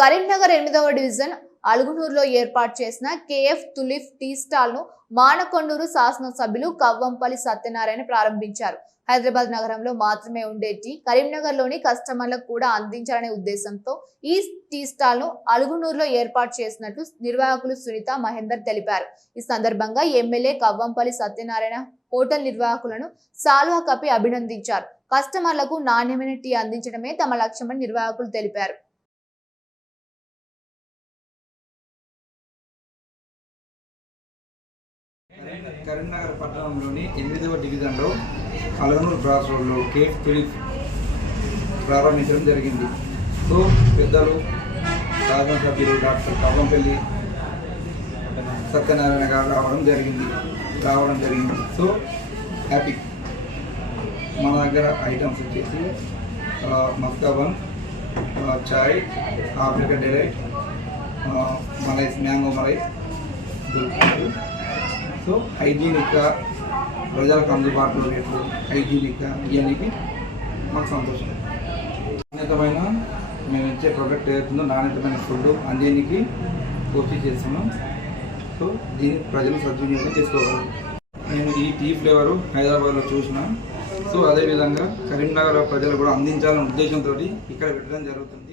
కరీంనగర్ 8వ డివిజన్ అలుగునూరులో ఏర్పాటు చేసిన కేఎఫ్ తులిఫ్ టీ స్టాల్ ను మానకొండూరు శాసనసభ్యులు కవ్వంపల్లి సత్యనారాయణ ప్రారంభించారు. హైదరాబాద్ నగరంలో మాత్రమే ఉండే టీ కరీంనగర్ లోని కస్టమర్లకు కూడా అందించాలనే ఉద్దేశంతో ఈ టీ స్టాల్ ను అలుగునూరులో ఏర్పాటు చేసినట్లు నిర్వాహకులు సునీత మహేందర్ తెలిపారు. ఈ సందర్భంగా ఎమ్మెల్యే కవ్వంపల్లి సత్యనారాయణ హోటల్ నిర్వాహకులను సాల్వా కప్పి అభినందించారు. కస్టమర్లకు నాణ్యమైన టీ అందించడమే తమ లక్ష్యమని నిర్వాహకులు తెలిపారు. కరీంనగర్ పట్టణంలోని 8వ డివిజన్లో అలుగునూరు క్రాస్ రోడ్లో కేఫ్ తులిఫ్ ప్రారంభించడం జరిగింది. సో పెద్దలు శాసనసభ్యులు డాక్టర్ కవ్వంపల్లి సత్యనారాయణ గారు రావడం జరిగింది. So happy. మన దగ్గర ఐటమ్స్ వచ్చేసి మస్కాబన్, చాయ్, ఆఫ్రికన్ డిలైట్, మలైస్, మ్యాంగో మలై దొరుకుతుంది. సో హైజీనిక్గా ప్రజలకు అందుబాటులో రేట్లు హైజీనిక్గా ఇవన్నీ మాకు సంతోషం. నాణ్యతమైన మేము ఇచ్చే ప్రోడక్ట్ ఏదైతుందో నాణ్యతమైన ఫుడ్ అందేనికి పూర్తి చేస్తున్నాం. సో దీన్ని ప్రజలు సద్వినియోగం చేసుకోగలరు. నేను ఈ టీ ఫ్లేవరు హైదరాబాద్లో చూసిన. సో అదేవిధంగా కరీంనగర్ ప్రజలు కూడా అందించాలనే ఉద్దేశంతో ఇక్కడ పెట్టడం జరుగుతుంది.